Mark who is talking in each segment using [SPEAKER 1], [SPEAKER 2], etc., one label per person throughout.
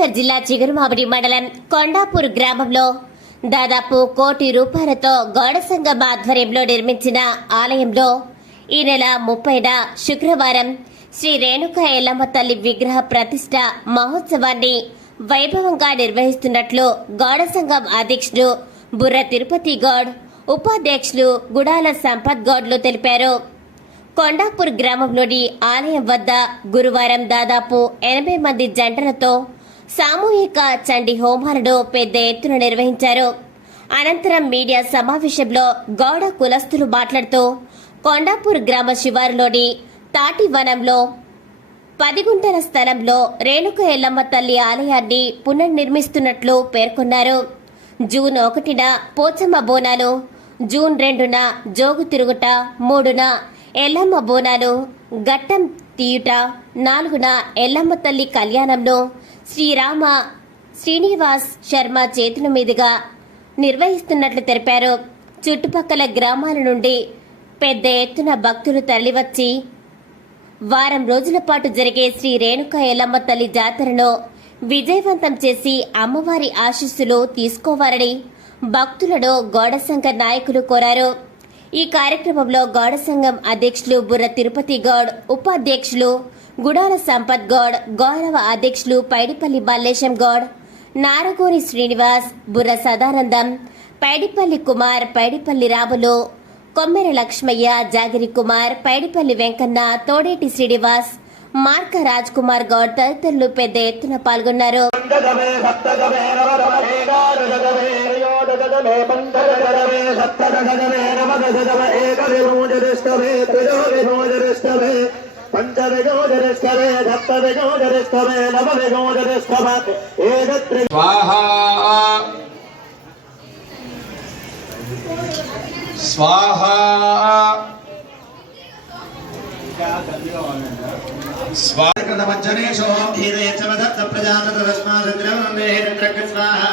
[SPEAKER 1] కరీంనగర్ జిల్లా చిగురుమామిడి మండలం కొండాపూర్ గ్రామంలో దాదాపు కోటి రూపాయలతో గౌడ సంఘం ఆధ్వర్యంలో నిర్మించిన ఆలయంలో ఈ నెల ముప్పైన శుక్రవారం శ్రీ రేణుకా ఎల్లమ్మ తల్లి విగ్రహ ప్రతిష్ట మహోత్సవాన్ని వైభవంగా నిర్వహిస్తున్నట్లు గౌడ సంఘం అధ్యక్షుడు బుర్ర తిరుపతి గౌడ్ ఉపాధ్యక్షులు గుడాల సంపత్ గౌడ్లు తెలిపారు. కొండాపూర్ గ్రామంలోని ఆలయం వద్ద గురువారం దాదాపు ఎనభై మంది జంటలతో సామూహిక చండి హోమాలను పెద్ద ఎత్తున నిర్వహించారు. అనంతరం మీడియా సమావేశంలో గౌడ కులస్తులు మాట్లాడుతూ కొండాపూర్ గ్రామ శివారులోని తాటి వనంలో పది గుంటల స్థలంలో రేణుక ఎల్లమ్మ తల్లి ఆలయాన్ని పునర్నిర్మిస్తున్నట్లు పేర్కొన్నారు. జూన్ ఒకటిన పోచమ్మ బోనాలు జూన్ రెండున జోగు తిరుగుట మూడున ఎల్లమ్మ బోనాలు గట్టం తీయుట నాలుగున ఎల్లమ్మ తల్లి కళ్యాణంను శ్రీరామ శ్రీనివాస్ శర్మ చేతుల మీదుగా నిర్వహిస్తున్నట్లు తెలిపారు. చుట్టుపక్కల గ్రామాల నుండి పెద్ద ఎత్తున భక్తులు తరలివచ్చి వారం రోజుల పాటు జరిగే శ్రీ రేణుక ఎల్లమ్మ తల్లి జాతరను విజయవంతం చేసి అమ్మవారి ఆశీస్సులు తీసుకోవాలని భక్తులను గౌడసంఘ నాయకులు కోరారు. ఈ కార్యక్రమంలో గౌడసంఘం అధ్యక్షులు బుర్ర తిరుపతి గౌడ్ ఉపాధ్యక్షులు గుడాల సంపత్ గౌడ్ గౌరవ అధ్యక్షులు పైడిపల్లి మల్లేశం గౌడ్ నారగోని శ్రీనివాస్ బుర్ర సదానందం పైడిపల్లి కుమార్ పైడిపల్లి రాములు కొమ్మెర లక్ష్మయ్య జాగిరి కుమార్ పైడిపల్లి వెంకన్న తోడేటి శ్రీనివాస్ మార్క రాజ్ కుమార్ గౌడ్ తదితరులు పెద్ద ఎత్తున పాల్గొన్నారు.
[SPEAKER 2] स्वाहा।
[SPEAKER 3] स्वाहा। स्वाकृतमज्जनेशो
[SPEAKER 2] धीरे
[SPEAKER 3] च वदत्त प्रजानतरस्माद्रवमेहेन्द्रक स्वाहा।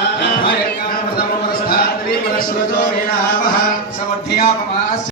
[SPEAKER 3] प्रथममनस्थाद्रिमनस्रजो वीणावः
[SPEAKER 2] समुद्ध्यापमास्य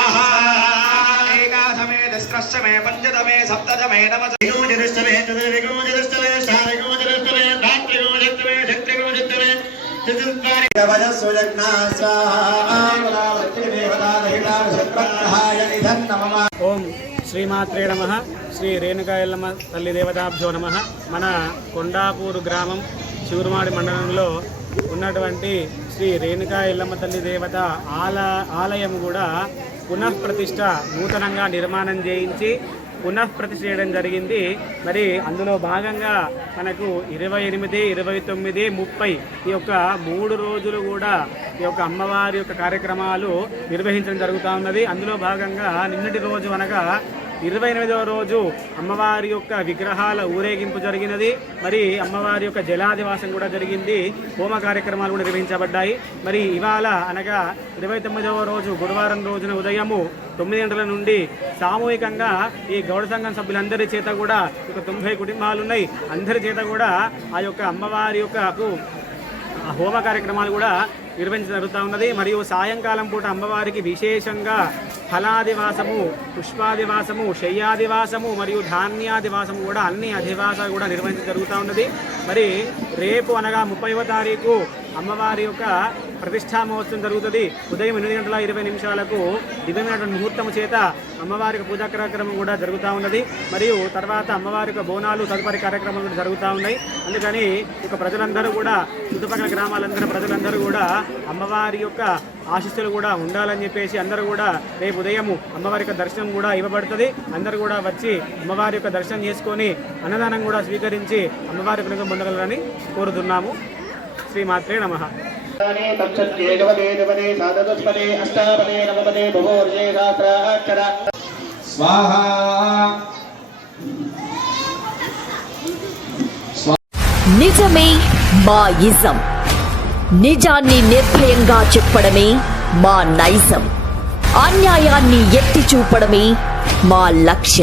[SPEAKER 2] దస్రశ్చమే పంచదమే సప్తదమే
[SPEAKER 4] ఓం శ్రీమాత్రే నమ. శ్రీ రేణుకా ఎల్లమ్మ తల్లి దేవతాభ్యో నమ. మన కొండాపూరు గ్రామం చిగురుమాడి మండలంలో ఉన్నటువంటి శ్రీ రేణుకా ఎల్లమ్మ తల్లి దేవత ఆల ఆలయం కూడా పునఃప్రతిష్ట నూతనంగా నిర్మాణం చేయించి పునఃప్రతిష్ఠ చేయడం జరిగింది. మరి అందులో భాగంగా మనకు ఇరవై ఎనిమిది ఇరవై తొమ్మిది ముప్పై ఈ యొక్క మూడు రోజులు కూడా ఈ యొక్క అమ్మవారి యొక్క కార్యక్రమాలు నిర్వహించడం జరుగుతూ ఉన్నది. అందులో భాగంగా నిన్నటి రోజు అనగా ఇరవై ఎనిమిదవ రోజు అమ్మవారి యొక్క విగ్రహాల ఊరేగింపు జరిగినది. మరి అమ్మవారి యొక్క జలాదివాసం కూడా జరిగింది. హోమ కార్యక్రమాలు కూడా నిర్వహించబడ్డాయి. మరి ఇవాళ అనగా ఇరవై తొమ్మిదవ రోజు గురువారం రోజున ఉదయము తొమ్మిది గంటల నుండి సామూహికంగా ఈ గౌడ సంఘం సభ్యులందరి చేత కూడా ఒక తొంభై కుటుంబాలు ఉన్నాయి అందరి చేత కూడా ఆ యొక్క అమ్మవారి యొక్క హోమ కార్యక్రమాలు కూడా నిర్వహించడం జరుగుతూ ఉన్నది. మరియు సాయంకాలం పూట అమ్మవారికి విశేషంగా ఫలాదివాసము పుష్పాదివాసము శయ్యాదివాసము మరియు ధాన్యాదివాసము కూడా అన్ని అధివాసాలు కూడా నిర్వహించడం జరుగుతూ ఉన్నది. మరి రేపు అనగా ముప్పైవ తారీఖు అమ్మవారి యొక్క ప్రతిష్టా మహోత్సవం జరుగుతుంది. ఉదయం ఎనిమిది గంటల ఇరవై నిమిషాలకు దివ్యమైనటువంటి ముహూర్తం చేత అమ్మవారి యొక్క పూజా కార్యక్రమం కూడా జరుగుతూ ఉన్నది. మరియు తర్వాత అమ్మవారి యొక్క బోనాలు తదుపరి కార్యక్రమాలు కూడా జరుగుతూ ఉన్నాయి. అందుకని ఇక ప్రజలందరూ కూడా చుట్టుపక్కల గ్రామాలందరూ ప్రజలందరూ కూడా అమ్మవారి యొక్క ఆశీస్సులు కూడా ఉండాలని చెప్పేసి అందరూ కూడా రేపు ఉదయము అమ్మవారి యొక్క దర్శనం కూడా ఇవ్వబడుతుంది. అందరూ కూడా వచ్చి అమ్మవారి యొక్క దర్శనం చేసుకొని అన్నదానం కూడా స్వీకరించి అమ్మవారి కనుక పొందగలరని కోరుతున్నాము. శ్రీమాత్రే నమః.
[SPEAKER 5] నిజమే మా ఇజం నిజాన్ని నిర్భయంగా చెప్పడమే మా నైజం. అన్యాయాన్ని ఎత్తి చూపడమే మా లక్ష్యం.